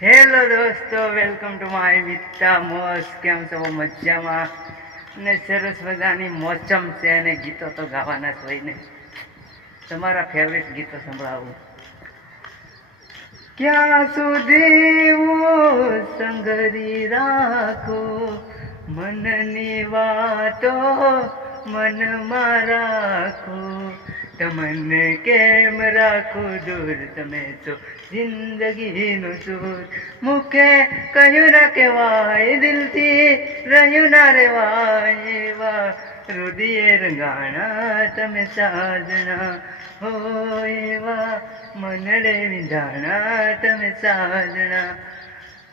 Hello દોસ્તો, welcome to my મિત્તા MOS. કેમ છો? મજામાં ને સરસ મજાની મોસમ છે અને ગીતો તો ગાવાના જ હોય ને. તમારા ફેવરેટ ગીતો સંભળાવું. ક્યાં સુધી હું સંગરી રાખો, મનની વાતો મનમાં રાખો, તમને કેમ રાખું દૂર, તમે તો જિંદગીનું સૂર. મુખે કહ્યું ના કહેવાય, દિલથી રહ્યું ના રેવાય, એવા રુદિયે રંગાણા તમે સાજણા હો, એવા મનડે વિંધાણા તમે સાજણા.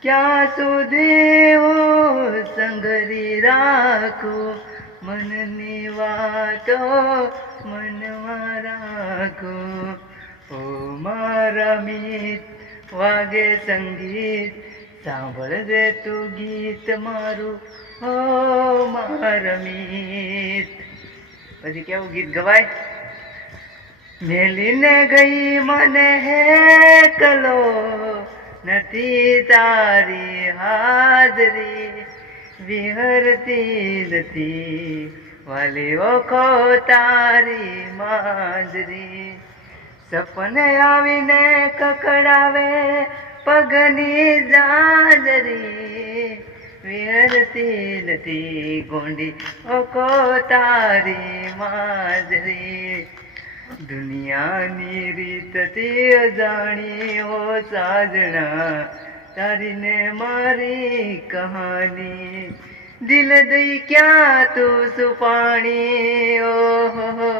ક્યાં સુધી હું સંગરી રાખું, મનની વાતો મનમાં રાખું. ઓ મારા મીત વાગે સંગીત, સાંભળજે તું ગીત મારું, ઓ મારા મીત. પછી કેવું ગીત ગવાય? મેલીને ગઈ મને હેકલો, નથી તારી હાજરી, વિહરતી નથી વાલી ઓખો તારી માજરી. સપને આવીને કકડાવે પગની જાજરી, વિહરતી નથી ગોંડી ઓખો તારી માજરી. દુનિયાની રીતથી અજાણી હો સાજણા, તારીને મારી કહાની. દિલ દઈ ક્યાં તું સુપાણી, ઓહો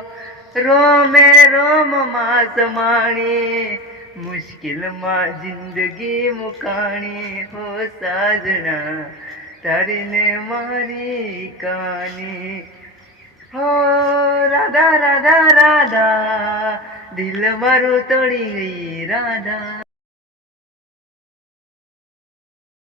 રોમે રોમ માં સમાણી, મુશ્કેલમાં જિંદગી મુકાણી હો સાજણા, તારીને મારી કહાની. હો રાધા રાધા રાધા, દિલ મારું તોડી ગઈ રાધા.